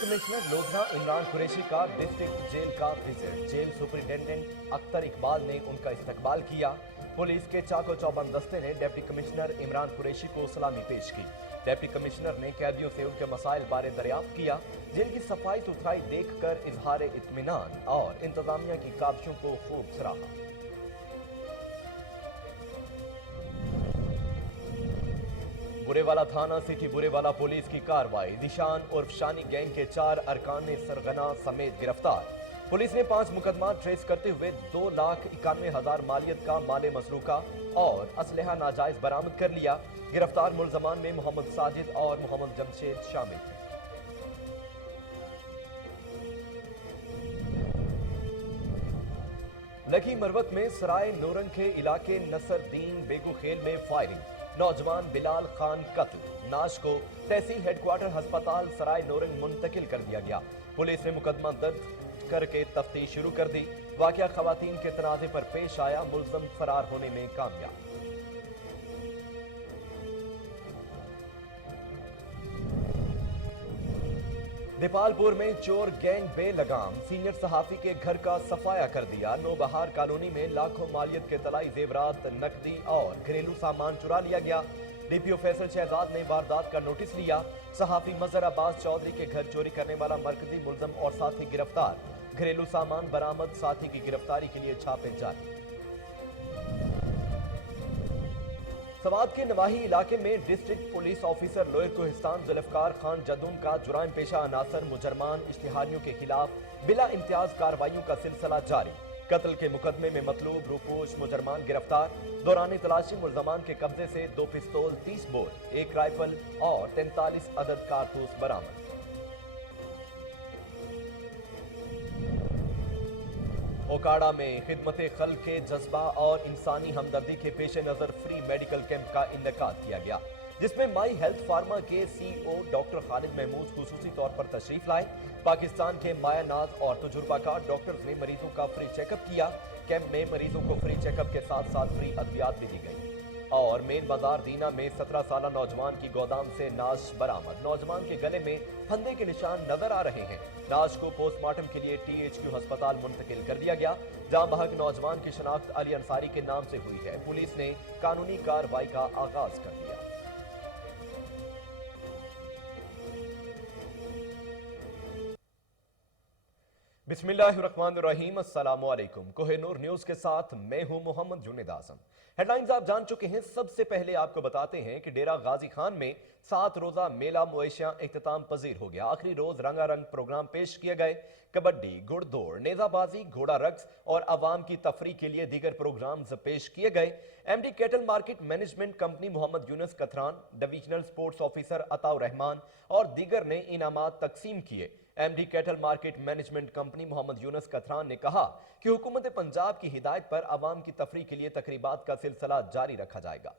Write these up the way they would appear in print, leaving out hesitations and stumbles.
Commissioner Lodhra Imran Qureshi का district jail का visit. Jail superintendent Akhtar Iqbal ने उनका इस्तकबाल किया। पुलिस के चाको चौबंद दस्ते ने डिप्टी कमिश्नर इमरान कुरैशी को सलामी पेश की। डिप्टी कमिश्नर ने कैदियों से उनके मसाइल बारे दरियाफ्त किया। जेल की सफाई सुथराई देखकर इजहार इत्मीनान और इंतजामिया की काबिशों को खूब सराहा। बुरेवाला थाना सिटी बुरेवाला पुलिस की कार्रवाई। दिशान उर्फ शानी गैंग के 4 अरकान सरगना समेत गिरफ्तार। पुलिस ने 5 मुकदमा ट्रेस करते हुए 2,91,000 मालियत का माले मसरूका और असलहा नाजायज बरामद कर लिया। गिरफ्तार मुलजमान में मोहम्मद साजिद और मोहम्मद जमशेद शामिल थे। लखी मरवत में सराय नूरंग के इलाके नसरदीन बेगूखेल में फायरिंग। नौजवान बिलाल खान कत्ल। नाश को तहसील हेडक्वार्टर अस्पताल सराय नूरंग मुंतकिल कर दिया गया। पुलिस ने मुकदमा दर्ज करके तफ्तीश शुरू कर दी। वाकया खवातीन के तनाजे पर पेश आया। मुलजम फरार होने में कामयाब। दीपालपुर में चोर गैंग बेलगाम सीनियर सहाफी के घर का सफाया कर दिया। नौबहार कॉलोनी में लाखों मालियत के तलाई जेवरात, नकदी और घरेलू सामान चुरा लिया गया। डीपीओ फैसल शहजाद ने वारदात का नोटिस लिया। सहाफी मजहर अब्बास चौधरी के घर चोरी करने वाला मरकजी मुलजम और साथी गिरफ्तार। घरेलू सामान बरामद। साथी की गिरफ्तारी के लिए छापे जारी। सवात के नवाही इलाके में district police officer lower Kohistan Zulfiqar Khan Jadoon का जुराइम पेशा अनासर मुजरमान इश्तिहारियों के खिलाफ बिला इम्तियाज कार्रवाइयों का सिलसिला जारी। कत्ल के मुकदमे में मतलूब रूपोश मुजरमान गिरफ्तार। दौरान तलाशी मुलजमान के कब्जे से 2 पिस्तौल, 30 बोर, 1 राइफल और 43 अदद कारतूस बरामद। ओकाड़ा में खिदमत खल्क के जज्बा और इंसानी हमदर्दी के पेश नजर फ्री मेडिकल कैंप का इनेकाद किया गया, जिसमें माई हेल्थ फार्मा के सीईओ डॉक्टर खालिद महमूद खुसूसी तौर पर तशरीफ लाए। पाकिस्तान के माया नाज और तजुर्बाकार डॉक्टर्स ने मरीजों का फ्री चेकअप किया। कैंप में मरीजों को फ्री चेकअप के साथ साथ फ्री अद्वियात भी दी गई। और मेन बाजार दीना में 17 साल नौजवान की गोदाम से नाश बरामद। नौजवान के गले में फंदे के निशान नजर आ रहे हैं। नाश को पोस्टमार्टम के लिए THQ अस्पताल मुंतकिल कर दिया गया, जहां बहक नौजवान की शनाख्त अली अंसारी के नाम से हुई है। पुलिस ने कानूनी कार्रवाई का आगाज कर दिया। बिस्मिल्लाहिर्रहमानिर्रहीम, अस्सलामु अलैकुम। कोहिनूर न्यूज के साथ मैं हूं मोहम्मद जुनेद आजम। हेडलाइंस आप जान चुके हैं। सबसे पहले आपको बताते हैं कि डेरा गाजी खान में 7 रोजा मेला मुएशिया इख्तिताम पजीर हो गया। आखिरी रोज रंगारंग प्रोग्राम पेश किए गए। कबड्डी, गुड़दौड़, नेजाबाजी, घोड़ा रक्स और अवाम की तफरी के लिए दीगर प्रोग्राम्स पेश किए गए। MD cattle market management company Mohammad Younus Kathran, divisional sports officer Ataur Rehman और दीगर ने इनामात तकसीम किए। MD cattle market management company Mohammad Younus Kathran ने कहा कि हुकूमत पंजाब की हिदायत पर अवाम की तफरी के लिए तकरीबात का सिलसिला जारी रखा जाएगा।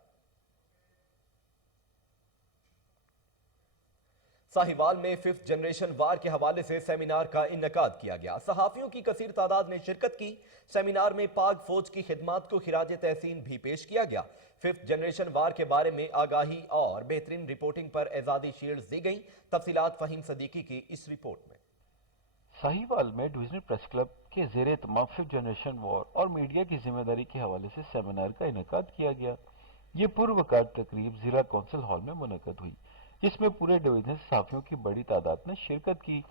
साहिवाल में 5th जनरेशन वार के हवाले से सेमिनार का इनेकाद किया गया। सहाफियों की कसीर तादाद ने शिरकत की। सेमिनार में पाक फौज की खिदमात को खिराज तहसीन भी पेश किया गया। 5th जनरेशन वार के बारे में आगाही और बेहतरीन रिपोर्टिंग पर एजादी शील्ड्स दी गई। तफसीलात फहीम सदीकी की इस रिपोर्ट में। साहिवाल में डिविजनल प्रेस क्लब के ज़ेरे तमाम 5th जनरेशन वॉर और मीडिया की जिम्मेदारी के हवाले से सेमिनार का इनेकाद किया गया। ये पूर्वकार तकरीब जिला कौंसिल हॉल में मुनक्कद हुई, जिसमें पूरे डिवीजन सहाफियों की बड़ी तादाद ने शिरकत की।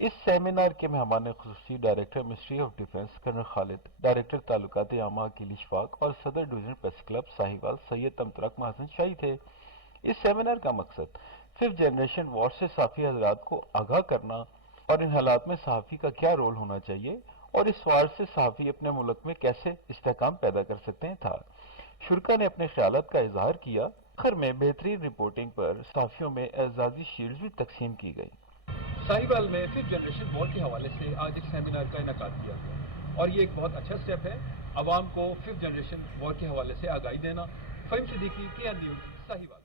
इस सेमिनार के मेहमान खुसूसी director ministry of defence colonel Khalid, director ताल्लुकात आमा अकील इशफाक और सदर division press club Sahiwal Syed तमतरक महाजन शाही थे। इस सेमिनार का मकसद 5th जनरेशन वॉर से सहाफी हजरात को आगाह करना और इन हालात में सहाफी का क्या रोल होना चाहिए और इस वार से सहाफी अपने मुल्क में कैसे इस्तेहकाम पैदा कर सकते हैं था। शुरका ने अपने ख्यालात का इजहार किया। आखिर में बेहतरीन रिपोर्टिंग पर सहाफियों में एजाजी शील्ड्स भी तकसीम की गई। साहिवाल में 5th जनरेशन वॉर के हवाले से आज एक सेमिनार का इनेकाद किया गया और ये एक बहुत अच्छा स्टेप है आवाम को 5th जनरेशन वॉर के हवाले से आगाही देना। Faheem Siddiqui, KN news, Sahiwal.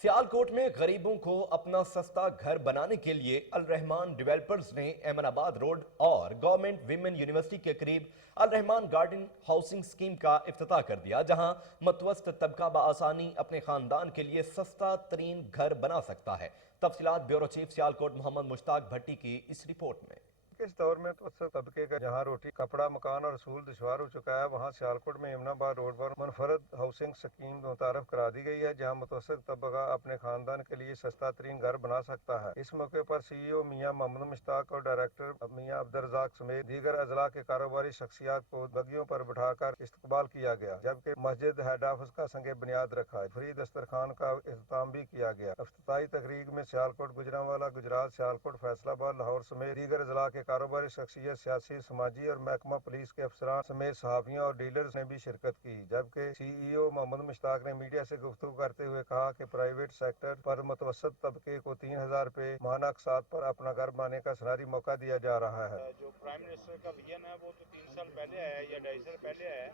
सियालकोट में गरीबों को अपना सस्ता घर बनाने के लिए अल रहमान डेवलपर्स ने एमनाबाद रोड और गवर्नमेंट विमेन यूनिवर्सिटी के करीब अल रहमान गार्डन हाउसिंग स्कीम का इफ्तिताह कर दिया, जहां मतवस्त तबका बआसानी अपने खानदान के लिए सस्ता तरीन घर बना सकता है। तफसीलात ब्यूरो चीफ सियालकोट मोहम्मद मुश्ताक भट्टी की इस रिपोर्ट में। इस दौर में तो तबके का जहाँ रोटी कपड़ा मकान और असूल दुश्वार हो चुका है, वहाँ सियालकोट में यमुनाबाद रोड पर मुनफरद हाउसिंग स्कीम मुतारफ करा दी गई है, जहाँ मुतवस्सित तबका अपने खानदान के लिए सस्ता तरीन घर बना सकता है। इस मौके पर CEO मियाँ मोहम्मद मुश्ताक और डायरेक्टर मियाँ अब्दुर्रज़ाक समेत दीगर अजला के कारोबारी शख्सियात को बगियों पर बिठाकर इस्तकबाल किया गया, जबकि मस्जिद हेड ऑफिस का संगे बुनियाद रखा। फ्री दस्तरखान का इख्तिताम भी किया गया। इफ्तिताही तकरीब में सियालकोट, गुजरांवाला, गुजरात, सियालकोट, फैसलाबाद, लाहौर समेत दीगर अजला के कारोबारी शख्सियत, सियासी, समाजी और महकमा पुलिस के अफसरान समेत सहाफियों और डीलर्स ने भी शिरकत की। जबकि CEO मोहम्मद मुश्ताक ने मीडिया से गुफ्तगू करते हुए कहा कि प्राइवेट सेक्टर पर मुतवस्सित तबके को 3,000 रुपए माहाना अक़सात पर अपना घर बनाने का सनहरी मौका दिया जा रहा है। जो प्राइम मिनिस्टर का विजन है वो तो 3 साल पहले आया या 2.5 साल पहले आया।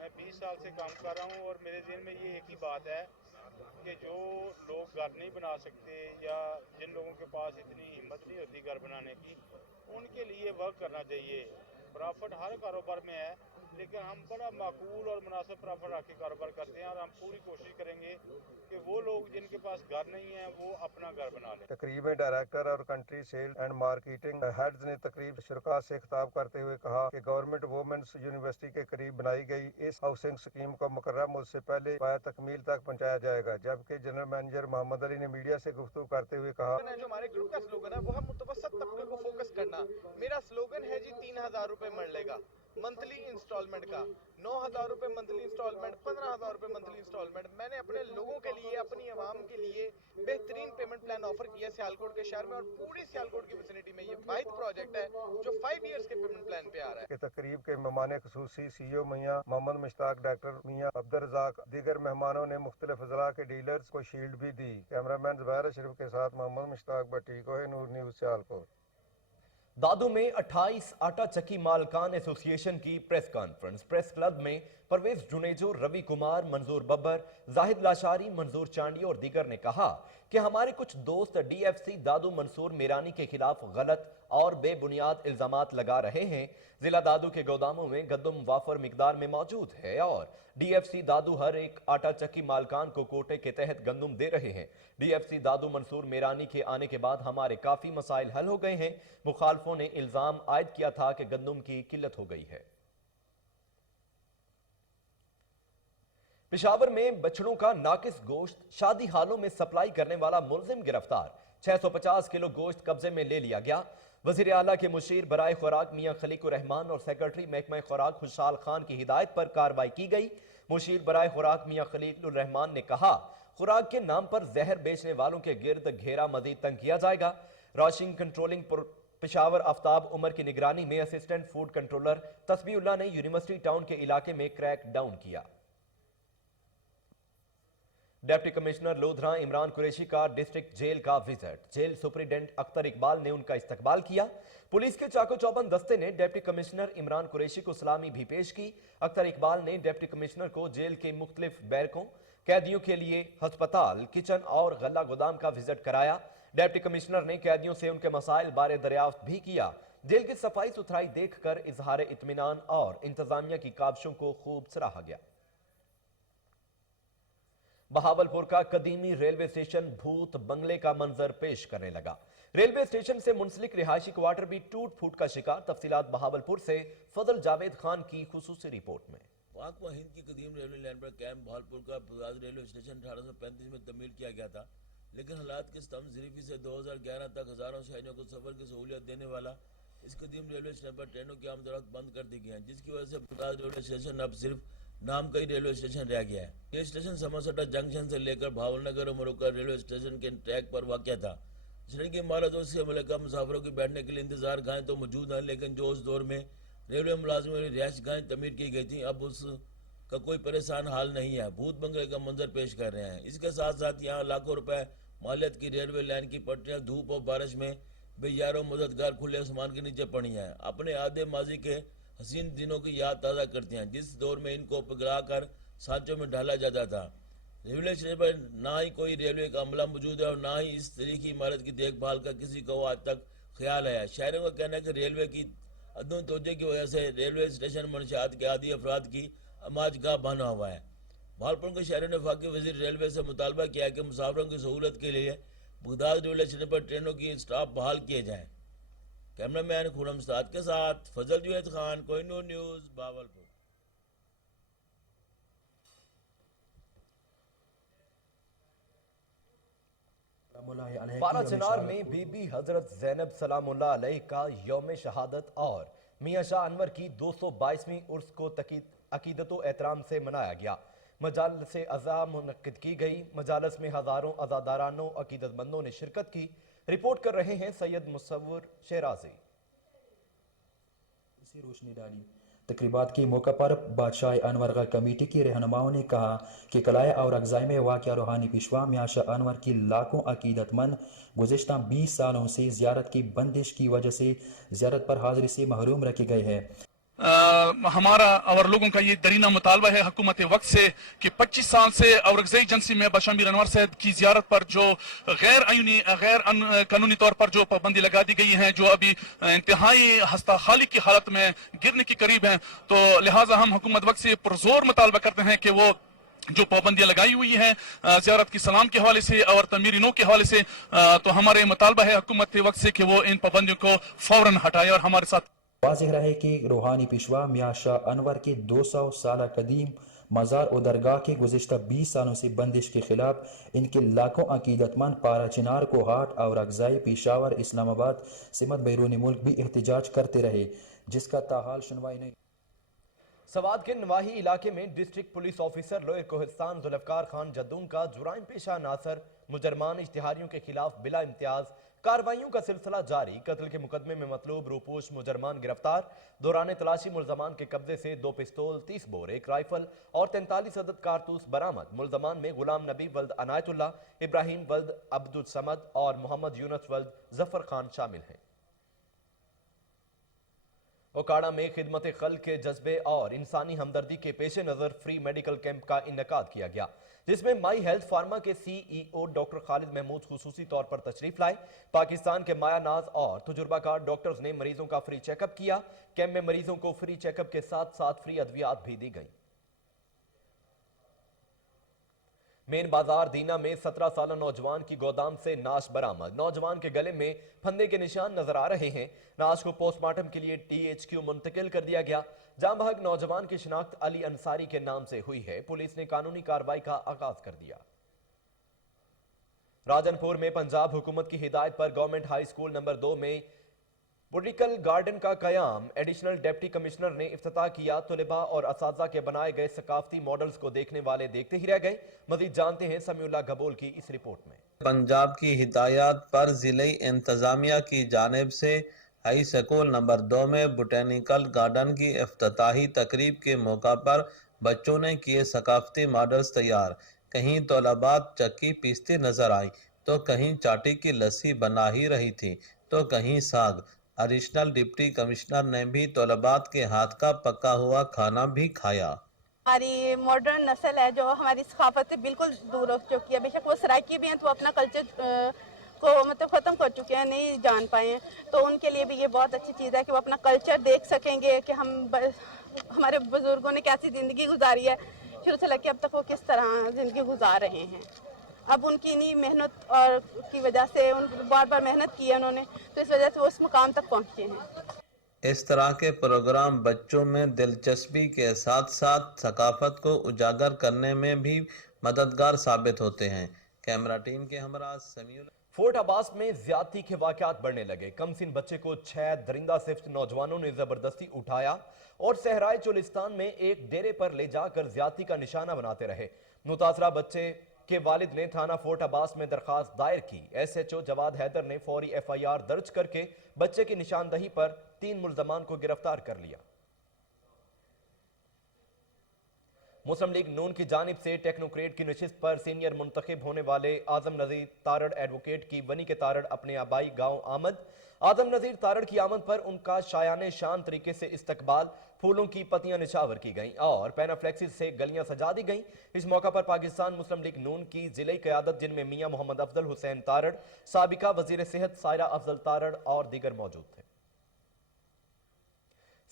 मैं 20 साल से काम कर रहा हूँ और मेरे ज़हन में ये एक ही बात है कि जो लोग घर नहीं बना सकते या जिन लोगों के पास इतनी हिम्मत नहीं होती घर बनाने की, उनके लिए वर्क करना चाहिए। प्रॉफिट हर कारोबार में है, लेकिन हम बड़ा माकूल और मुनासिब प्रॉफिट रख के कारोबार करते हैं और हम पूरी कोशिश करेंगे कि वो लोग जिनके पास घर नहीं है वो अपना घर बना लें। तकरीब में डायरेक्टर और country sale and marketing heads ने तकरीब शुरका से खिताब करते हुए कहा कि गवर्नमेंट वुमेन्स यूनिवर्सिटी के करीब बनाई गई इस हाउसिंग स्कीम को मुकर्रर मुद्दत से पहले पाया तकमील तक पहुंचाया जाएगा। जबकि जनरल मैनेजर मोहम्मद अली ने मीडिया से गुफ्तगू करते हुए कहा, जो हमारे ग्रुप का स्लोगन है वो है मुतवस्सित तबके को फोकस करना। मेरा स्लोगन है जी 3,000 रुपए मिलेगा मंथली इंस्टॉलमेंट का, 9,000 रुपए मंथली इंस्टॉलमेंट, 15,000 रुपए मंथली इंस्टॉलमेंट। मैंने अपने लोगों के लिए, अपनी आवाम के लिए बेहतरीन पेमेंट प्लान ऑफर किया सियालकोट के शहर में, और पूरी सियालकोट की विसिनिटी में ये वाहिद प्रोजेक्ट है जो 5 इयर्स के पेमेंट प्लान पे आ रहा है। तकरीब के मेहमान खुसूसी CEO मियाँ मोहम्मद मुश्ताक, डॉक्टर मियाँ अब्दुर्रज़ाक, दीगर मेहमानों ने मुख्तलिफ अजला के डीलर्स को शील्ड भी दी। कैमरामैन ज़ुबैर अशरफ के साथ मोहम्मद मुश्ताक भट्टी, कोहिनूर न्यूज़, सियालकोट। दादू में 28 आटा चक्की मालकान एसोसिएशन की प्रेस कॉन्फ्रेंस। प्रेस क्लब में परवेज जुनेजो, रवि कुमार, मंजूर बब्बर, जाहिद लाशारी, मंजूर चांडी और दीगर ने कहा कि हमारे कुछ दोस्त DFC दादू मंसूर मीरानी के खिलाफ गलत और बेबुनियाद इल्जामात लगा रहे हैं। जिला दादू के गोदामों में गंदम वाफर मिकदार में मौजूद है और DFC दादू हर एक आटा चक्की मालकान को कोटे के तहत गंदम दे रहे हैं। DFC दादू मंसूर मीरानी के आने के बाद हमारे काफी मसाइल हल हो गए हैं। मुखालफों ने इल्जाम आयद किया था कि गंदम की किल्लत हो गई है। पेशावर में बछड़ों का नाकिस गोश्त शादी हालों में सप्लाई करने वाला मुलजिम गिरफ्तार। 650 किलो गोश्त कब्जे में ले लिया गया। वजीर आला के मुशीर बराए खुराक मियां खलीकुर रहमान और सेक्रेटरी महकमा खुराक खुशहाल खान की हिदायत पर कार्रवाई की गई। मुशीर बराए खुराक मियां खलीकुर रहमान ने कहा, खुराक के नाम पर जहर बेचने वालों के गिर्द घेरा मजीद तंग किया जाएगा। राशिंग कंट्रोलिंग पेशावर आफ्ताब उमर की निगरानी में असिस्टेंट फूड कंट्रोलर तस्बीउल्लाह ने यूनिवर्सिटी टाउन के इलाके में क्रैक डाउन किया। डिप्टी कमिश्नर लोधरा इमरान कुरैशी का डिस्ट्रिक्ट जेल का visit. Jail superintendent Akhtar Iqbal ने उनका इस्तकबाल किया। पुलिस के चाको चौबंद दस्ते ने डिप्टी कमिश्नर इमरान कुरैशी को सलामी भी पेश की। अख्तर इकबाल ने डिप्टी कमिश्नर को जेल के मुख्तलिफ बैरकों, कैदियों के लिए अस्पताल, किचन और गल्ला गोदाम का विजिट कराया। डिप्टी कमिश्नर ने कैदियों से उनके मसाइल बारे दरियाफ्त भी किया। जेल की सफाई सुथराई देखकर इजहार इत्मीनान और इंतजामिया की काविशों को खूब सराहा गया। बहावलपुर का कदीमी रेलवे स्टेशन भूत बंगले का मंजर पेश करने लगा। रेलवे स्टेशन से मुंसलिक रिहायशी क्वार्टर भी टूट फूट का शिकार। तफसीलात बहावलपुर से फजल जावेद खान की खुसूसी रिपोर्ट में। पाक व हिंद की कदीम रेलवे लाइन पर कैंप बहावलपुर का बजाज रेलवे स्टेशन 1835 में तमीर किया गया था, लेकिन हालात की स्तम ज़रीफी से 2011 तक हजारों शहरियों को सफर की सहूलियत देने वाला इस कदीम रेलवे स्टेशन पर ट्रेनों की आमद बंद कर दी गई है, जिसकी वजह से बजाज रेलवे स्टेशन अब सिर्फ नाम का ही रेलवे स्टेशन रह गया है। ये स्टेशन समरसटा जंक्शन से लेकर भावलनगर और मरोका रेलवे स्टेशन के ट्रैक पर वाक़या था। ट्रेन की इमारतों से मुल्का मुसाफिरों के बैठने के लिए इंतजार गाहें तो मौजूद हैं, लेकिन जो उस दौर में रेलवे मुलाजमों की रिहायश गाहें तमीर की गई थी, अब उसका कोई परेशान हाल नहीं है। भूत बंगले का मंजर पेश कर रहे हैं। इसके साथ साथ यहाँ लाखों रुपए मालियत की रेलवे लाइन की पटरियाँ धूप और बारिश में बेयारों मददगार खुले आसमान के नीचे पड़ी हैं। अपने आधे माजी के हसीन दिनों की याद ताज़ा करते हैं, जिस दौर में इनको पिघला कर सांचों में ढाला जाता था। रेलवे स्टेशन पर ना ही कोई रेलवे का अमला मौजूद है और ना ही इस तरह की इमारत की देखभाल का किसी को आज तक ख्याल है। शहरों का कहना है कि रेलवे की अदम तवज्जो की वजह से रेलवे स्टेशन मंशियात के आदि अफराद की अमाजगाह बना हुआ है। भालपुर के शहरों ने वफाकी वजीर रेलवे से मुतालबा किया कि मुसाफिरों की सहूलत के लिए बगदाद रेलवे स्टेशन पर ट्रेनों की स्टाफ बहाल किए जाएं। कैमरामैन खुरम साद के साथ फजल जुवैद खान, कोहिनूर न्यूज़, भावलपुर। पाराचनार में बीबी हजरत ज़ैनब सलामुल्लाह अलैह का यौम शहादत और मियां शाह अनवर की 222वीं उर्स को अकीदत व एहतराम से मनाया गया। मजालस अज़ा मुनक्किद की गई। मजालस में हजारों अज़ादारानों अकीदतमंदों ने शिरकत की। रिपोर्ट कर रहे हैं सैयद मुसव्वर शेराजी। रोशनी डाली तकरीबात के मौके पर बादशाह अनवर कमेटी की रहनुमाओं ने कहा कि कलाया और अगज़ाई में वाक़या रूहानी पेशवा मियां शाह अनवर की लाखों अकीदतमंद गुज़िश्ता 20 सालों से ज़ियारत की बंदिश की वजह से ज़ियारत पर हाज़िरी से महरूम रखे गए हैं। हमारा और लोगों का ये दरीना मुतालबा है हुकूमत वक्त से कि 25 साल से औरंगज़ेब एजेंसी में बादशाह मीर अनवर साहब की ज़ियारत पर जो गैर कानूनी तौर पर जो पाबंदी लगा दी गई है, जो अभी इंतहाई हस्ता खाली की हालत में गिरने के करीब है, तो लिहाजा हम हुकूमत वक्त से पुरजोर मुतालबा करते हैं कि वो जो पाबंदियां लगाई हुई हैं ज़ियारत की सलाम के हवाले से और तमीरिनों के हवाले से, तो हमारे मुतालबा है हुकूमत वक्त से कि वो इन पाबंदियों को फौरन हटाए और हमारे साथ वाज़ेह रहे कि रूहानी पेशवा मियां शाह अनवर के 200 साल कदीम मज़ार और दरगाह के गुज़िश्ता 20 सालों से बंदिश के खिलाफ इनके लाखों अकीदतमंद पाराचिनार को हाट और अगज़ाई पेशावर इस्लामाबाद सिमत बैरून मुल्क भी एहतजाज करते रहे, जिसका ताहाल सुनवाई नहीं। सवाद के नवाही इलाके में district police officer lower Kohistan Zulfiqar Khan Jadoon का जुराइम पेशा नासर मुजरमान इश्तिहारियों के खिलाफ बिला इम्तियाज कार्रवाइयों का सिलसिला जारी। कत्ल के मुकदमे में मतलूब रूपोश मुजरमान गिरफ्तार। दौरान तलाशी मुलजमान के कब्जे से 2 पिस्तौल, 30 बोर, 1 राइफल और 43 अदद कारतूस बरामद। मुलजमान में गुलाम नबी वल्द अनायतुल्लाह, इब्राहिम वल्द अब्दुल समद और मोहम्मद यूनुस वल्द जफर खान शामिल हैं। ओकाड़ा में खिदमत खल्क के जज्बे और इंसानी हमदर्दी के पेश नज़र फ्री मेडिकल कैंप का इनेकाद किया गया, जिसमें माई हेल्थ फार्मा के CEO डॉक्टर खालिद महमूद खुसूसी तौर पर तशरीफ लाए। पाकिस्तान के माया नाज और तजुर्बाकार डॉक्टर्स ने मरीजों का फ्री चेकअप किया। कैंप में मरीजों को फ्री चेकअप के साथ साथ फ्री अद्वियात भी दी गई। मेन बाजार दीना में 17 साल नौजवान की गोदाम से नाश बरामद। नौजवान के गले में फंदे के निशान नजर आ रहे हैं। नाश को पोस्टमार्टम के लिए THQ मुंतकिल कर दिया गया। जाम बहक नौजवान की शिनाख्त अली अंसारी के नाम से हुई है। पुलिस ने कानूनी कार्रवाई का आगाज कर दिया। राजनपुर में पंजाब हुकूमत की हिदायत पर गवर्नमेंट हाई स्कूल नंबर 2 में बोटिकल गार्डन का कयाम। एडिशनल डिप्टी कमिश्नर ने इफ्तिताह किया। तलबा और असातिज़ा के बनाए गए सकाफती मॉडल्स को देखने वाले देखते ही रह गए। मजीद जानते हैं समीउल्लाह गबोल की इस रिपोर्ट में। पंजाब की हिदायत पर जिले इंतजामिया की जानिब से हाई स्कूल नंबर 2 में बोटेनिकल गार्डन की इफ्तिताही तकरीब के मौका पर बच्चों ने किए सकाफती मॉडल्स तैयार। कहीं तलबा चक्की पीसती नजर आई तो कहीं चाटी की लस्सी बना ही रही थी तो कहीं साग। एडिशनल डिप्टी कमिश्नर ने भी तलबात के हाथ का पका हुआ खाना भी खाया। हमारी मॉडर्न नस्ल है जो हमारी सकाफत से बिल्कुल दूर हो चुकी है। बेशक वो सराइकी भी हैं तो अपना कल्चर को मतलब ख़त्म कर चुके हैं, नहीं जान पाए हैं, तो उनके लिए भी ये बहुत अच्छी चीज़ है कि वो अपना कल्चर देख सकेंगे कि हमारे बुजुर्गों ने कैसी ज़िंदगी गुजारी है, शुरू से लेकर अब तक वो किस तरह ज़िंदगी गुजार रहे हैं। अब उनकी नहीं मेहनत और की वजह से बार बार मेहनत की है उन्होंने, तो इस वजह से वो उस मुकाम तक पहुँचे हैं। इस तरह के प्रोग्राम बच्चों में दिलचस्पी के साथ साथ सकाफत को उजागर करने में भी मददगार साबित होते हैं। कैमरा टीम के हमरा समीउल। फोर्ट अब्बास में ज्यादती के वाकयात बढ़ने लगे। कमसिन बच्चे को 6 दरिंदा सिफ्त नौजवानों ने जबरदस्ती उठाया और सहराए चोलिस्तान में एक डेरे पर ले जाकर ज्यादती का निशाना बनाते रहे। मुतासरा बच्चे के वालिद ने थाना फोर्ट अब्बास में दरखास्त दायर की। SHO जवाद हैदर ने फौरी FIR दर्ज करके बच्चे की निशानदही पर 3 मुल्जमान को गिरफ्तार कर लिया। मुस्लिम लीग नून की जानिब से टेक्नोक्रेट की नशिस्त पर सीनियर मुंतखब होने वाले आजम नज़ीर तारड़ एडवोकेट की बनी के तारड़ अपने आबाई गांव आमद। आजम नज़ीर तारड़ की आमद पर उनका शायाने शान तरीके से इस्तकबाल, फूलों की पत्तियां निछावर की गईं और पैनाफ्लेक्सिस से गलियां सजा दी गईं। इस मौका पर पाकिस्तान मुस्लिम लीग नून की जिले क़यादत जिनमें मियां मोहम्मद अफजल हुसैन तारड़, साबिका वजीर सेहत सायरा अफजल तारड़ और दीगर मौजूद थे।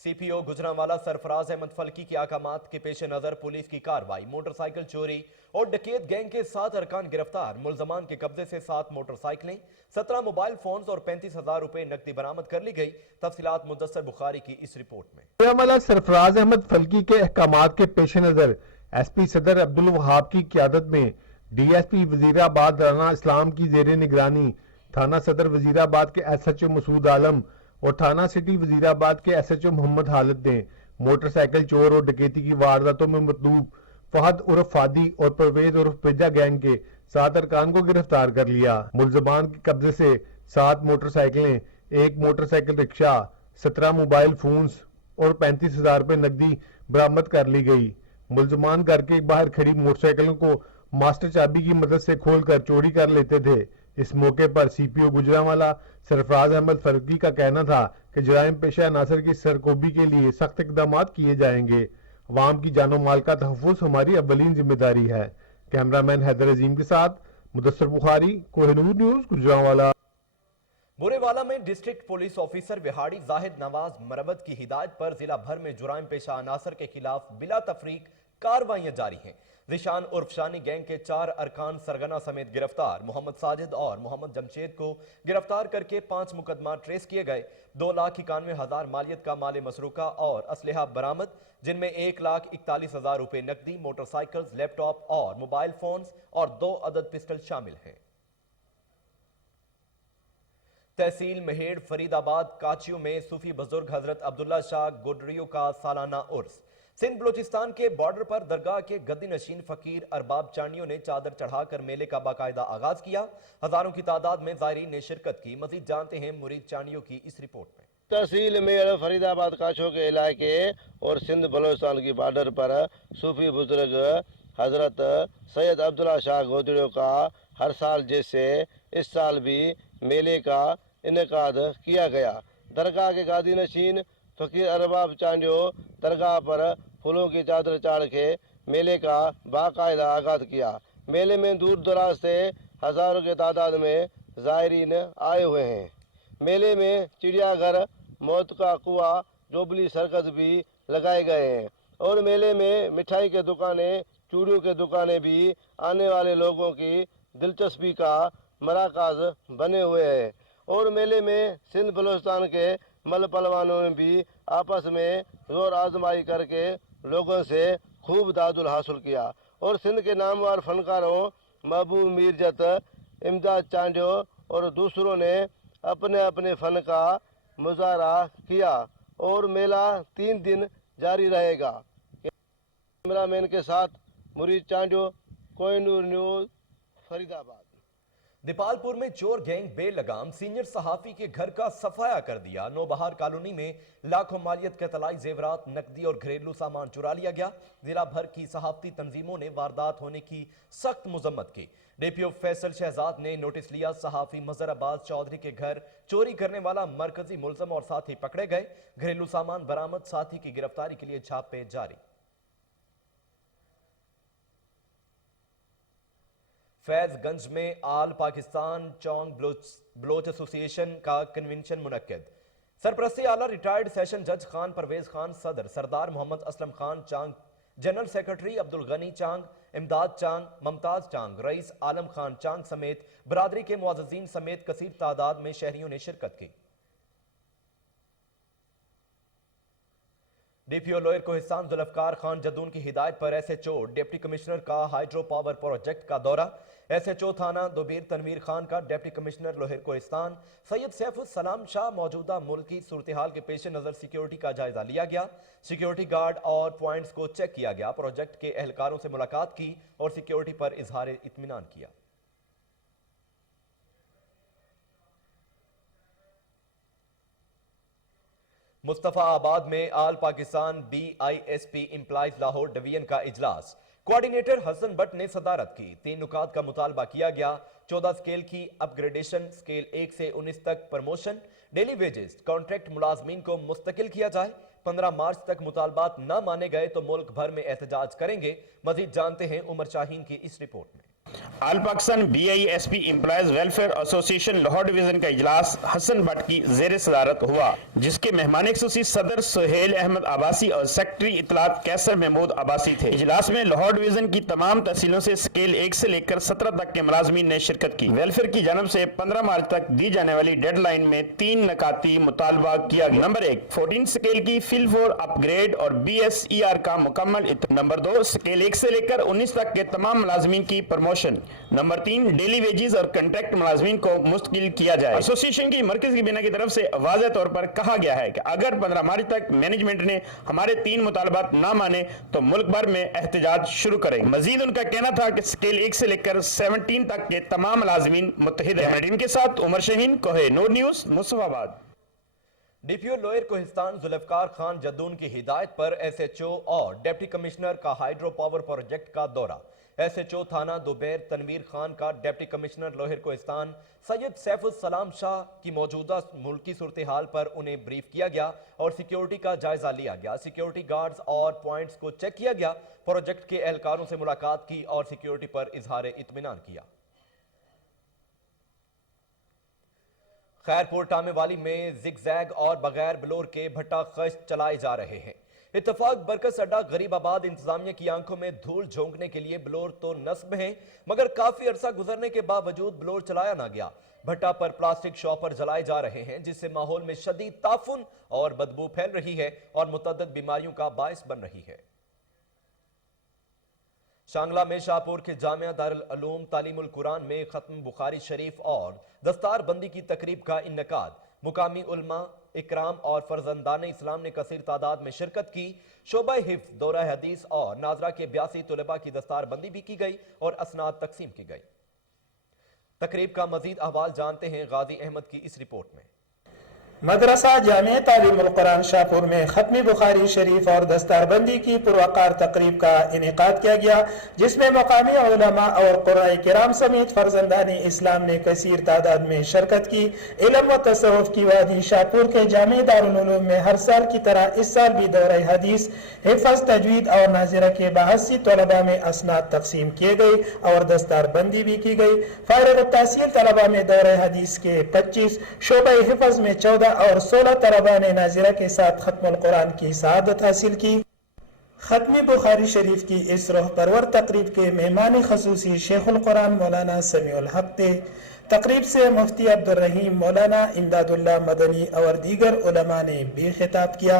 सीपीओ गुजरांवाला सरफराज अहमद फल्की के अहकामात के पेश नजर पुलिस की कार्रवाई। मोटरसाइकिल चोरी और डकैत गैंग के 7 अरकान गिरफ्तार। मुलजमान के कब्जे से 7 मोटरसाइकिलें, 17 मोबाइल फोन्स और 35,000 रुपए नकदी बरामद कर ली गई। तफसीलात मुदस्सर बुखारी की इस रिपोर्ट में। गुजरांवाला सरफराज अहमद फल्की के अहकामात के पेश नजर एसपी सदर अब्दुल वहाब की क़यादत में डीएसपी वजीराबाद राना इस्लाम की जेर निगरानी थाना सदर वजीराबाद के एसएचओ मसूद आलम और थाना सिटी वजीराबाद के एसएचओ मोहम्मद हालिद ने मोटरसाइकिल चोर और डकैती की वारदातों में मतलूब फहद उर्फ फादी और परवेज उर्फ पिज्जा गैंग के 7 अरकान को गिरफ्तार कर लिया। मुलजमान के कब्जे से 7 मोटरसाइकिलें, 1 मोटरसाइकिल रिक्शा, 17 मोबाइल फोन्स और 35,000 रुपए नकदी बरामद कर ली गई। मुलजमान घर के बाहर खड़ी मोटरसाइकिलों को मास्टर चाबी की मदद से खोलकर चोरी कर लेते थे। इस मौके पर सीपीओ गुजरांवाला सरफराज अहमद फल्की का कहना था कि जराइम पेशा अनासर की सरकोबी के लिए सख्त इकदाम किए जाएंगे। अवाम की जानो माल का तहफ़्फ़ुज़ हमारी अव्वलीन जिम्मेदारी है। कैमरामैन हैदर अजीम के साथ मुदस्सर बुखारी, कोहिनूर न्यूज़, गुजरांवाला। बुरेवाला में district police officer Vehari Zahid Nawaz Marwat की हिदायत पर जिला भर में जुराइम पेशा अनासर के खिलाफ बिला तफरीक कार्रवाइयां जारी हैं। रिशान उर्फ शानी गैंग के 4 अरकान सरगना समेत गिरफ्तार। मोहम्मद साजिद और मोहम्मद जमशेद को गिरफ्तार करके 5 मुकदमा ट्रेस किए गए। 2,91,000 मालियत का माल मसरूका और असलहा बरामद, जिनमें 1,41,000 रुपए नकदी, मोटरसाइकिल्स, लैपटॉप और मोबाइल फोन्स और 2 अदद पिस्टल शामिल हैं। तहसील मेहेड़ फरीदाबाद काचियों में सूफी बुजुर्ग हजरत अब्दुल्ला शाह गोडरियो का सालाना उर्स। सिंध बलूचिस्तान के बॉर्डर पर दरगाह के गद्दी नशीन फकीर अरबाब चांडियों ने चादर चढ़ाकर मेले का बाकायदा आगाज किया। हजारों की तादाद में ज़ायरीन ने शिरकत की। मजीद जानते हैं मुरीद चांडियों की इस रिपोर्ट में। तहसील मेड़ फरीदाबाद काछों के इलाके और सिंध बलूचिस्तान की बॉर्डर पर सूफी बुजुर्ग हजरत सैयद अब्दुल्ला शाह गोदड़ियों का हर साल जैसे इस साल भी मेले का इनेकाद किया गया। दरगाह के गादी नशीन फकीर अरबाब चांडियो दरगाह पर फूलों की चादर चाड़ के मेले का बाकायदा आगाज किया। मेले में दूर दराज से हजारों के तादाद में ज़ायरीन आए हुए हैं। मेले में चिड़ियाघर, मौत का कुआं, जोबली सर्कस भी लगाए गए हैं और मेले में मिठाई के दुकानें, चूड़ियों के दुकानें भी आने वाले लोगों की दिलचस्पी का मराकज बने हुए हैं और मेले में सिंध बलूचिस्तान के मल पहलवानों ने भी आपस में जोर आजमाई करके लोगों से खूब दादुल हासिल किया और सिंध के नामवर फनकारों महबूब मीरजत, इमदाद चांडियो और दूसरों ने अपने अपने फन का मुजाहरा किया और मेला 3 दिन जारी रहेगा। कैमरामैन के साथ मुरीद चांडियो, कोहिनूर न्यूज़, फरीदाबाद। दीपालपुर में चोर गैंग बेलगाम सीनियर सहाफी के घर का सफाया कर दिया। नौबहार कॉलोनी में लाखों मालियत के तलाई जेवरात, नकदी और घरेलू सामान चुरा लिया गया। जिला भर की सहाफती तंजीमों ने वारदात होने की सख्त मजम्मत की। डीपीओ फैसल शहजाद ने नोटिस लिया। सहाफी मजहर अब्बास चौधरी के घर चोरी करने वाला मरकजी मुलजम और साथी पकड़े गए। घरेलू सामान बरामद, साथी की गिरफ्तारी के लिए छापे जारी। फैजगंज में आल पाकिस्तान चौंग बलोच एसोसिएशन का कन्वेंशन मुनक्किद। सरपरस्ती आला रिटायर्ड सेशन जज खान परवेज खान सदर, सरदार मोहम्मद असलम खान चांग, जनरल सेक्रेटरी अब्दुल गनी चांग, इमदाद चांग, ममताज चांग, रईस आलम खान चांग समेत बरादरी के मुअज़्ज़िज़ीन समेत कसीर तादाद में शहरियों ने शिरकत की। डीपीओ लोयर कोहिस्तान जुल्फकार खान जदून की हिदायत पर एसएचओ डिप्टी कमिश्नर का हाइड्रो पावर प्रोजेक्ट का दौरा। एसएचओ थाना दोबीर तनवीर खान का डिप्टी कमिश्नर लोहर कोहिस्तान सैयद सैफुस सलाम शाह मौजूदा मुल्की सूरत-ए-हाल के पेश नज़र सिक्योरिटी का जायजा लिया गया। सिक्योरिटी गार्ड और पॉइंट्स को चेक किया गया। प्रोजेक्ट के एहलकारों से मुलाकात की और सिक्योरिटी पर इजहार इत्मीनान किया। मुस्तफ़ा आबाद में all Pakistan BISP employees Lahore division का इजलास कोऑर्डिनेटर हसन भट्ट ने सदारत की। 3 नुकात का मुतालबा किया गया। 14 स्केल की अपग्रेडेशन, स्केल 1 से 19 तक प्रमोशन, डेली वेजेस, कॉन्ट्रैक्ट मुलाजमीन को मुस्तकिल किया जाए। 15 मार्च तक मुतालबात न माने गए तो मुल्क भर में एहतजाज करेंगे। मजीद जानते हैं उमर शाहीन की इस रिपोर्ट में। All Pakistan BISP employees welfare association Lahore division का इजलास हसन भट्ट की जेर सदारत हुआ, जिसके मेहमान खुसूसी सदर सुहेल अहमद आबासी और सेक्रेटरी इतलात कैसर महमूद आबासी थे। इजलास में लाहौर डिवीजन की तमाम तहसीलों से स्केल 1 से लेकर 17 तक के मुलाजमीन ने शिरकत की। वेलफेयर की जानब से 15 मार्च तक दी जाने वाली डेडलाइन में 3 नकाती मुतालबा किया गया। नंबर 1, 14 स्केल की फिल 4 अपग्रेड और BSER का मुकम्मल। नंबर 2, स्केल 1 से लेकर 19 तक के तमाम मुलाजमीन की प्रमोशन। नंबर 3, डेली वेजेस और कॉन्ट्रैक्ट मुलाजमीन को मुस्तकिल किया जाए। एसोसिएशन की मरकज की बिना की तरफ से वाज़ेह तौर पर कहा गया है कि अगर 15 मार्च तक मैनेजमेंट ने हमारे 3 मुतालबात ना माने तो मुल्क भर में एहतजाज शुरू करेंगे। मजीद उनका कहना था कि स्केल 1 से लेकर 17 तक के तमाम मुलाजमीन मुत्तहिद हैं। टीम के साथ Umar Shaheen, Kohinoor news, Mustafabad. DPO lower Kohistan Zulfiqar Khan Jadoon की हिदायत पर SHO और डिप्टी कमिश्नर का हाइड्रो पावर प्रोजेक्ट का दौरा। SHO थाना दुबैर तनवीर खान का डिप्टी कमिश्नर लोहर कोहिस्तान सैयद सैफुल सलाम शाह की मौजूदा मुल्की सूरत हाल पर उन्हें ब्रीफ किया गया और सिक्योरिटी का जायजा लिया गया। सिक्योरिटी गार्ड्स और पॉइंट्स को चेक किया गया। प्रोजेक्ट के एहलकारों से मुलाकात की और सिक्योरिटी पर इजहार इत्मीनान किया। खैरपुर टामेवाली में जिगजैग और बगैर ब्लोर के भट्टा खश्त चलाए जा रहे हैं। इत्तफाक बरकस अड्डा गरीबाबाद इंतजामिया की आंखों में धूल झोंकने के लिए ब्लोर तो नस्ब हैं, मगर काफी अरसा गुजरने के बावजूद ब्लोर चलाया ना गया। भट्टा पर प्लास्टिक शॉपर जलाए जा रहे हैं, जिससे माहौल में शदीद ताफुन और बदबू फैल रही है और मुतअद्दिद बीमारियों का बायस बन रही है। शांगला में शाहपुर के जामिया दारुल उलूम तालीमुल कुरान में खत्म बुखारी शरीफ और दस्तार बंदी की तकरीब का इन्नेकाद। मुकामी उलमा, इकराम और फर्जंदान इस्लाम ने कसीर तादाद में शिरकत की। शोबा हिफ्ज, दौरा हदीस और नाजरा के 82 तुलबा की दस्तार बंदी भी की गई और असनाद तकसीम की गई। तकरीब का मजीद अहवाल जानते हैं गाजी अहमद की इस रिपोर्ट में। मदरसा जामिया तालीमुल कुरान शाहपुर में खत्मी बुखारी शरीफ और दस्तारबंदी की पुरवकार तकरीब का इनेकाद किया गया, जिसमें मकामी उलमा और कुराए किराम समेत फर्जंदानी इस्लाम ने कसीर तादाद में शिरकत की। इल्म व तसव्वुफ की वादी शाहपुर के जामिया दारुल उलूम में हर साल की तरह इस साल भी दौरा हदीस, हिफ्ज, तजवीद और नाजिरा के 82 तलबा में असनाद तकसीम किए गए और दस्तारबंदी भी की गई। फारिग तहसील तलबा में दौरा हदीस के 25, शोबा हिफ्ज में 14 और 16 तलबा ने नाजिरा के साथ खत्मुल कुरान की सआदत हासिल की। खत्मी बुखारी शरीफ की इस रोह परवर तकरीब के मेहमान खसूसी शेखुल कुरान मौलाना समीउल हक थे। तकरीब से मुफ्ती अब्दुल रहीम, मौलाना इमदादुल्लाह मदनी और दीगर उलमा ने भी खिताब किया।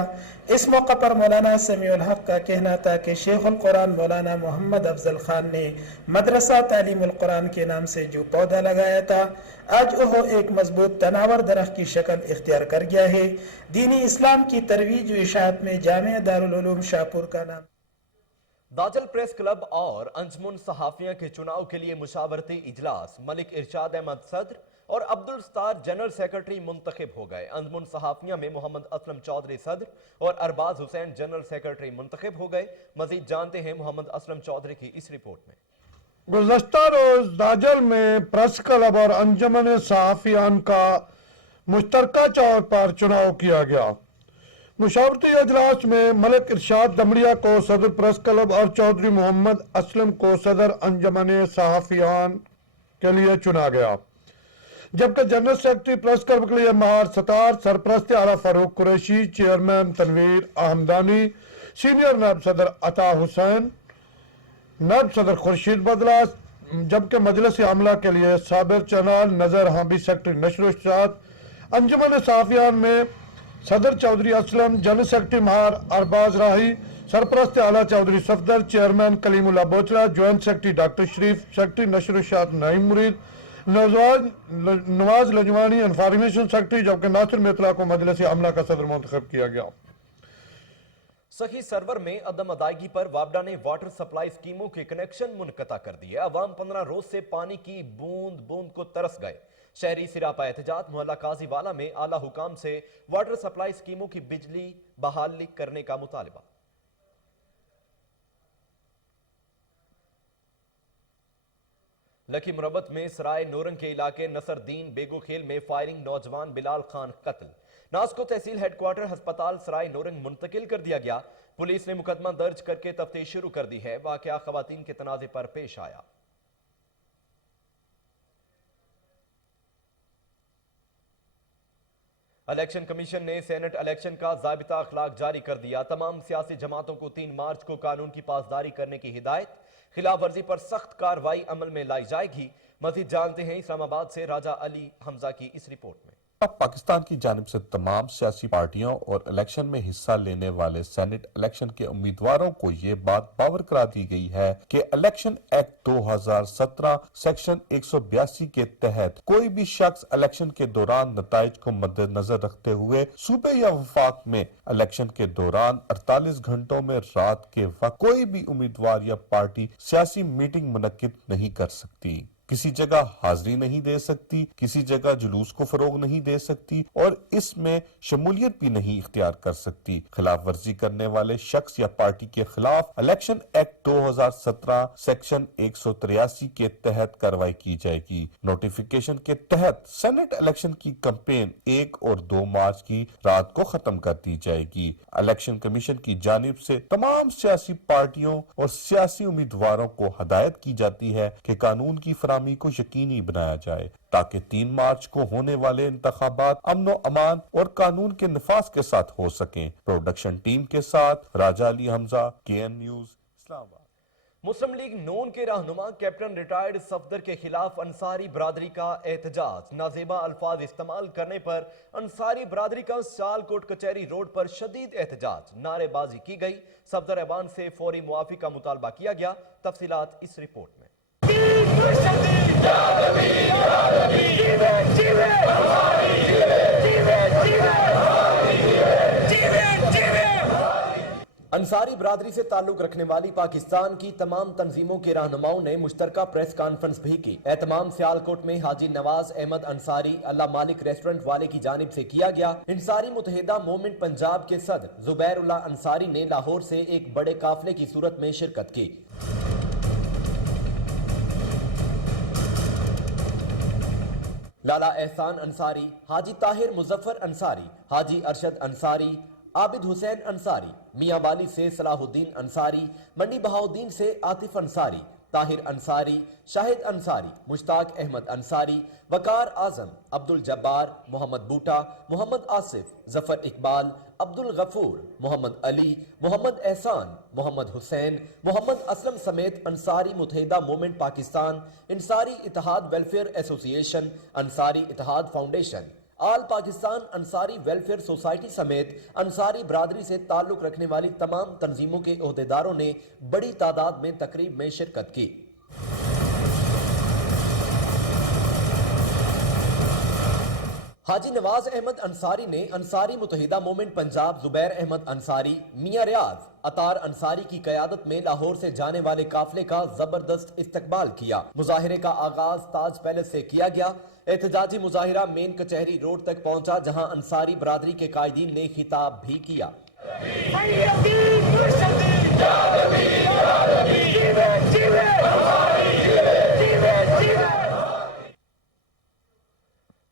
इस मौका पर मौलाना समीउल हक का कहना था कि शेखुल कुरान मौलाना मोहम्मद अफजल खान ने मदरसा तालीमुल कुरान के नाम से जो पौधा लगाया था, आज वह एक मजबूत तनावर दरख्त की शक्ल इख्तियार कर गया है। दीनी इस्लाम की तरवीज व इशाअत में जामिया दारुल उलूम शाहपुर का नाम। दाजल प्रेस क्लब और अंजुमन सहाफिया के चुनाव के लिए मुशावरती इजलास। मलिक इरशाद अहमद सदर और अब्दुल सत्तार जनरल सेक्रेटरी मुंतखब हो गए। अंजुमन सहाफिया में मोहम्मद असलम चौधरी सदर और अरबाज हुसैन जनरल सेक्रेटरी मुंतखब हो गए। मजीद जानते हैं मोहम्मद असलम चौधरी की इस रिपोर्ट में। गुज़श्ता रोज दाजल में प्रेस क्लब और अंजुमन सहाफियान का मुश्तरका तौर पर चुनाव किया गया। मुशावरती अजलास में मलिक इरशाद दमड़िया को सदर प्रेस क्लब और चौधरी मोहम्मद असलम को सदर अंजुमन सहाफियान के लिए चुना गया, जबकि जनरल सेक्रेटरी प्रेस क्लब के लिए महार सतार, सरप्रस्त आला फारूक कुरैशी, चेयरमैन तनवीर अहमदानी, सीनियर नायब सदर अता हुसैन, नायब सदर खुर्शीद बदला, जबकि मजलिस आमला के लिए साबिर चनाल, नजर हाबी, सेक्रेटरी नशर इरशाद। अंजुमन सहाफियान में सदर चौधरी असलम, जनरल सेक्रेटरी महार अरबाज राही, सरप्रस्त आला Chaudhry Safdar, chairman Kaleemullah Bochla, joint secretary doctor Sharif, secretary नशर इरशाद नईम मुरीद, नवाज लजवानी इंफॉर्मेशन सेक्रेटरी, जबकि नासिर मेतला को मजलिस आमला का सदर मुंतखब किया गया। सखी सरवर में अदम अदायगी पर वापडा ने वाटर सप्लाई स्कीमों के कनेक्शन मुनक़ता कर दिए। अवाम 15 रोज से पानी की बूंद बूंद को तरस गए। شہری سراپا احتجاج محلہ قاضی والا میں اعلیٰ حکام سے واٹر سپلائی اسکیموں کی بجلی بحالی کرنے کا مطالبہ۔ لکی مربت میں سرائے نورنگ کے علاقے نصر الدین بیگو کھیل میں فائرنگ، نوجوان بلال خان قتل۔ ناسکو تحصیل ہیڈ کوارٹر ہسپتال سرائے نورنگ منتقل کر دیا گیا۔ پولیس نے مقدمہ درج کر کے تفتیش شروع کر دی ہے۔ واقعہ خواتین کے تنازع پر پیش آیا۔ الیکشن کمیشن نے سینٹ الیکشن کا ضابطہ اخلاق جاری کر دیا۔ تمام سیاسی جماعتوں کو 3 مارچ کو قانون کی پاسداری کرنے کی ہدایت۔ خلاف ورزی پر سخت کارروائی عمل میں لائی جائے گی۔ مزید جانتے ہیں اسلام آباد سے راجہ علی حمزہ کی اس رپورٹ میں۔ پاکستان کی جانب سے تمام سیاسی پارٹیوں اور الیکشن میں حصہ لینے والے سینٹ الیکشن کے امیدواروں کو یہ بات باور کرا دی گئی ہے کہ الیکشن ایکٹ 2017 سیکشن 182 کے تحت کوئی بھی شخص الیکشن کے دوران نتائج کو مد نظر رکھتے ہوئے صوبے یا وفاق میں الیکشن کے دوران 48 گھنٹوں میں رات کے وقت کوئی بھی امیدوار یا پارٹی سیاسی میٹنگ منعقد نہیں کر سکتی، کسی جگہ حاضری نہیں دے سکتی، کسی جگہ جلوس کو فروغ نہیں دے سکتی اور اس میں شمولیت بھی نہیں اختیار کر سکتی۔ خلاف ورزی کرنے والے شخص یا پارٹی کے خلاف الیکشن ایکٹ 2017 سیکشن 183 کے تحت کارروائی کی جائے گی۔ نوٹیفیکیشن کے تحت سینٹ الیکشن کی کمپین 1 اور 2 مارچ کی رات کو ختم کر دی جائے گی۔ الیکشن کمیشن کی جانب سے تمام سیاسی پارٹیوں اور سیاسی امیدواروں کو ہدایت کی جاتی ہے کہ قانون کی فراہمی کو یقینی بنایا جائے تاکہ 3 مارچ کو ہونے والے انتخابات امن و امان اور قانون کے نفاذ کے ساتھ ہو سکیں۔ پروڈکشن ٹیم کے ساتھ راجہ علی حمزہ، KN نیوز، اسلام آباد۔ مسلم لیگ نون کے رہنما کیپٹن ریٹائرڈ صفدر کے خلاف انصاری برادری کا احتجاج۔ نازیبا الفاظ استعمال کرنے پر انصاری برادری کا سیالکوٹ کچہری روڈ پر شدید احتجاج، نعرے بازی کی گئی۔ صفدر ایوان سے فوری معافی کا مطالبہ کیا گیا۔ تفصیلات اس رپورٹ میں۔ انصاری برادری سے تعلق رکھنے والی پاکستان کی تمام تنظیموں کے رہنماؤں نے مشترکہ پریس کانفرنس بھی کی۔ اہتمام سیالکوٹ میں حاجی نواز احمد انصاری اللہ مالک ریسٹورنٹ والے کی جانب سے کیا گیا۔ انصاری متحدہ مومنٹ پنجاب کے صدر زبیر اللہ انصاری نے لاہور سے ایک بڑے قافلے کی صورت میں شرکت کی۔ لالا احسان انصاری، حاجی طاہر مظفر انصاری، حاجی ارشد انصاری، عابد حسین انصاری، میاں والی سے صلاح الدین انصاری، منڈی بہاؤدین سے عاطف انصاری، طاہر انصاری، شاہد انصاری، مشتاق احمد انصاری، وقار اعظم، عبد الجبار، محمد بوٹا، محمد آصف، ظفر اقبال، عبد الغفور، محمد علی، محمد احسان، محمد حسین، محمد اسلم سمیت انصاری متحدہ مومنٹ پاکستان، انصاری اتحاد ویلفیئر ایسوسی ایشن، انصاری اتحاد فاؤنڈیشن، آل پاکستان انصاری ویلفیئر سوسائٹی سمیت انصاری برادری سے تعلق رکھنے والی تمام تنظیموں کے عہدیداروں نے بڑی تعداد میں تقریب میں شرکت کی۔ حاجی نواز احمد انصاری نے انصاری متحدہ مومنٹ پنجاب زبیر احمد انصاری، میاں ریاض اطار انصاری کی قیادت میں لاہور سے جانے والے قافلے کا زبردست استقبال کیا۔ مظاہرے کا آغاز تاج پیلس سے کیا گیا۔ احتجاجی مظاہرہ مین کچہری روڈ تک پہنچا جہاں انصاری برادری کے قائدین نے خطاب بھی کیا۔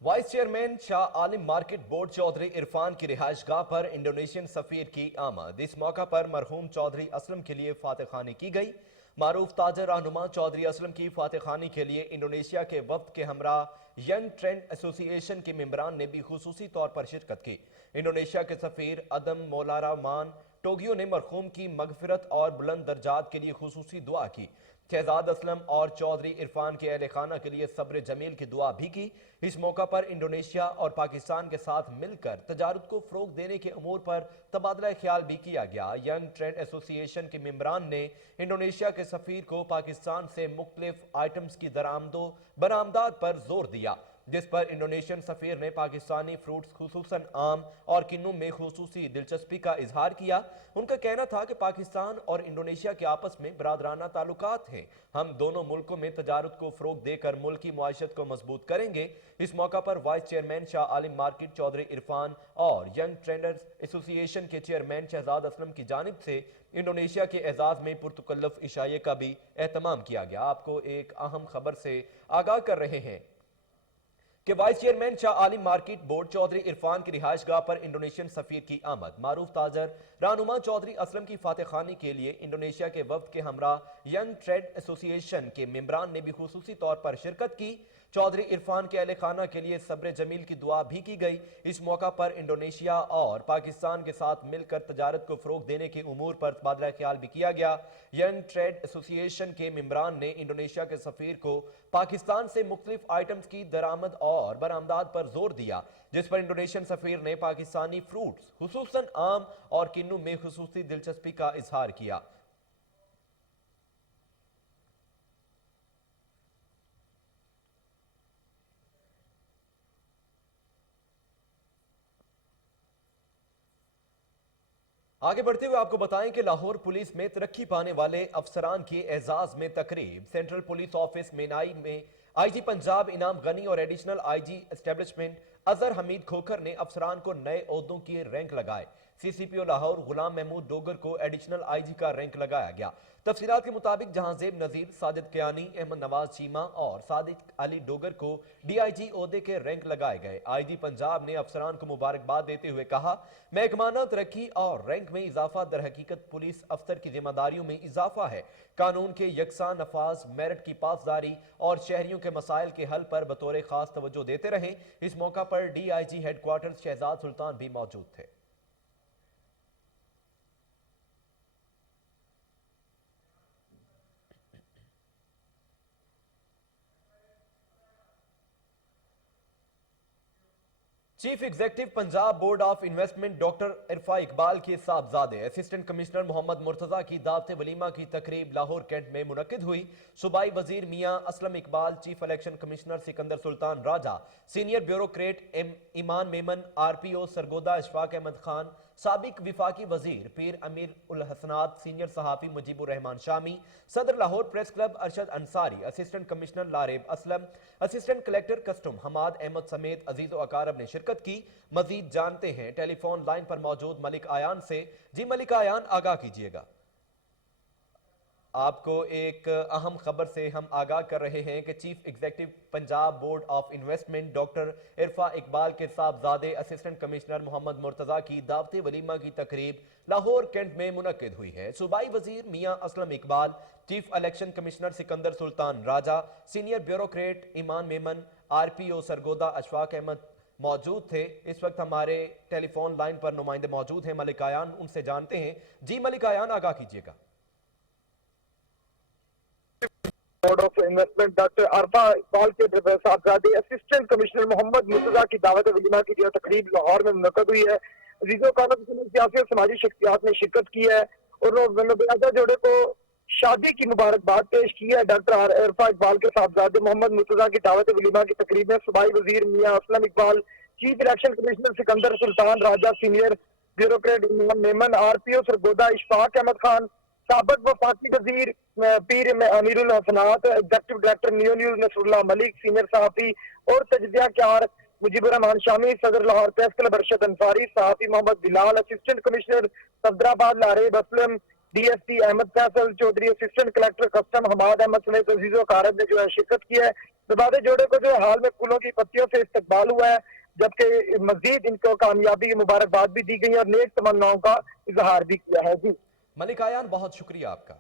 Vice chairman Shah Alam market board Chaudhry Irfan کی رہائش گاہ پر انڈونیشین سفیر کی آمد۔ اس موقع پر مرحوم چودھری اسلم کے لیے فاتح خوانی کی گئی۔ معروف تاجر رہنما چودھری اسلم کی فاتح خوانی کے لیے انڈونیشیا کے وفد کے ہمراہ ینگ ٹرینڈ ایسوسی ایشن کے ممبران نے بھی خصوصی طور پر شرکت کی۔ انڈونیشیا کے سفیر ادم مولارا مان ٹوگیو نے مرحوم کی مغفرت اور بلند درجات کے لیے خصوصی دعا کی۔ شہزاد اسلم اور چودھری عرفان کے اہل خانہ کے لیے صبر جمیل کی دعا بھی کی۔ اس موقع پر انڈونیشیا اور پاکستان کے ساتھ مل کر تجارت کو فروغ دینے کے امور پر تبادلہ خیال بھی کیا گیا۔ ینگ ٹرینڈ ایسوسی ایشن کے ممبران نے انڈونیشیا کے سفیر کو پاکستان سے مختلف آئٹمز کی درآمد و برآمدات پر زور دیا۔ जिस पर इंडोनेशियन सफीर ने पाकिस्तानी फ्रूट्स खुसूसन आम और किन्नू में खुसूसी दिलचस्पी का इजहार किया। उनका कहना था कि पाकिस्तान और इंडोनेशिया के आपस में बरादराना ताल्लुकात हैं। हम दोनों मुल्कों में तजारत को फरोग देकर मुल्क की मुआशरत को मजबूत करेंगे। इस मौका पर वाइस चेयरमैन शाह आलिम मार्केट चौधरी इरफान और यंग ट्रेडर्स एसोसिएशन के चेयरमैन शहजाद असलम की जानिब से इंडोनेशिया के एजाज में पुरतकल्लफ इशाये का भी एहतमाम किया गया। आपको एक अहम खबर से आगाह कर रहे हैं कि वाइस चेयरमैन शाह आलिम मार्केट बोर्ड चौधरी इरफान की रिहाइशगाह पर इंडोनेशियन सफीर की आमद। मारूफ ताजर रहनुमा चौधरी असलम की फातह खानी के लिए इंडोनेशिया के वफ्द के हमरा यंग ट्रेड एसोसिएशन के मेंबरान ने भी खुसूसी तौर पर शिरकत की। चौधरी इरफान के अहले खाना के लिए सब्र जमील की दुआ भी की गई। इस मौका पर इंडोनेशिया और पाकिस्तान के साथ मिलकर तजारत को फरोग देने के उमूर पर तबादला ख्याल भी किया गया। यंग ट्रेड एसोसिएशन के मेंबरान ने इंडोनेशिया के सफीर को पाकिस्तान से मुख्तलिफ आइटम्स की दरामद और बरामदात पर जोर दिया, जिस पर इंडोनेशियन सफीर ने पाकिस्तानी फ्रूट्स खुसूसन आम और किन्नू में खुसूसी दिलचस्पी का इजहार किया। आगे बढ़ते हुए आपको बताएं कि लाहौर पुलिस में तरक्की पाने वाले अफसरान के एजाज में तकरीब। सेंट्रल पुलिस ऑफिस मेनाई में आईजी पंजाब इनाम गनी और additional IG establishment Azhar Hamid Khokhar ने अफसरान को नए ओहदों की रैंक लगाए। सीसीपीओ लाहौर गुलाम महमूद डोगर को एडिशनल आईजी का रैंक लगाया गया। तफसीलात के मुताबिक जहांजेब नजीर, साजिद कियानी, अहमद नवाज चीमा और सादिक अली डोगर को डीआईजी ओहदे के रैंक लगाए गए। आईजी पंजाब ने अफसरान को मुबारकबाद देते हुए कहा, महकमाना तरक्की और रैंक में इजाफा दर हकीकत पुलिस अफसर की जिम्मेदारियों में इजाफा है। कानून के यकसा नफाज, मेरिट की पासदारी और शहरियों के मसाइल के हल पर बतौर खास तवज्जो देते रहे। इस मौका पर डीआईजी हेडक्वार्टर शहजाद सुल्तान भी मौजूद थे। Chief executive Punjab board of investment doctor Irfa Iqbal के साहबजादे असिस्टेंट कमिश्नर मोहम्मद मुर्तजा की दावत वलीमा की तकरीब लाहौर कैंट में मुनक्किद हुई। सूबाई वजीर मियां Aslam Iqbal, chief election commissioner Sikandar Sultan Raja, senior bureaucrat Iman Memon, RPO Sargodha Ishfaq Ahmed Khan, साबिक विफाकी वजीर पीर अमीर उल हसनात, सीनियर सहाफी मुजीबुर रहमान शामी, सदर Lahore press club Arshad Ansari, assistant commissioner Laraib Aslam, assistant collector custom Hammad Ahmed समेत अजीज व अकारब ने शिरकत की। मजीद जानते हैं टेलीफोन लाइन पर मौजूद मलिक आयान से। जी मलिक आयान, आगाह कीजिएगा। आपको एक अहम खबर से हम आगाह कर रहे हैं कि chief executive Punjab board of investment doctor Irfa Iqbal के साहबजादे असिस्टेंट कमिश्नर मोहम्मद मुर्तजा की दावत वलीमा की तकरीब लाहौर कैंट में मुनक्किद हुई है। सूबाई वजीर मियां Aslam Iqbal, chief election commissioner Sikandar Sultan Raja, senior bureaucrat Iman Memon, RPO Sargodha Ashfaq Ahmed मौजूद थे। इस वक्त हमारे टेलीफोन लाइन पर नुमाइंदे मौजूद हैं मलिक आयान, उनसे जानते हैं। जी मलिक आयान, आगाह कीजिएगा। Board of investment doctor Irfa Iqbal के साहबजादे असिस्टेंट कमिश्नर मोहम्मद मुर्तजा की दावत वलीमा की जो तकरीब लाहौर में मुनक्किद हुई है, अजीजों का सियासी और समाजी शख्सियात ने शिरकत की है और बेराजा जोड़े को शादी की मुबारकबाद पेश की है। डॉक्टर इरफा इकबाल के साहबजादे मोहम्मद मुर्तजा की दावत वलीमा की तकरीब में सूबाई वजीर मियां Aslam Iqbal, chief election commissioner Sikandar Sultan Raja, senior bureaucrat Imam Memon, RPO Sargodha Ishfaq Ahmed Khan, साबिक वफाकी वजीर Pir Amirul Hasnat, executive director Neo News Nasrullah Malik, senior सहाफी और तजजियाकार मुजीबुर रहमान शामी, सदर लाहौर प्रेस क्लब अरशद अंसारी, सहाफी Mohammad Bilal, assistant commissioner Safdarabad Laraib Aslam, DSP Ahmed Faisal Chaudhry, assistant collector custom Hammad Ahmed समेत अजीजों कारब ने जो है शिरकत की है। विवादे जोड़े को जो हाल में फूलों की पत्तियों से इस्तकबाल हुआ है, जबकि मजीद इनको कामयाबी की मुबारकबाद भी दी गई और नेक तमन्नाओं का इजहार भी किया है। जी मलिक आयान, बहुत शुक्रिया आपका।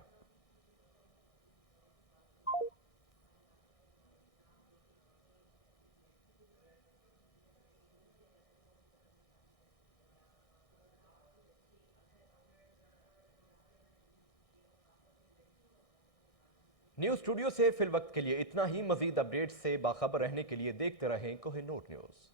न्यूज स्टूडियो से फिल वक्त के लिए इतना ही। मजीद अपडेट्स से बाखबर रहने के लिए देखते रहें कोहिनूर न्यूज।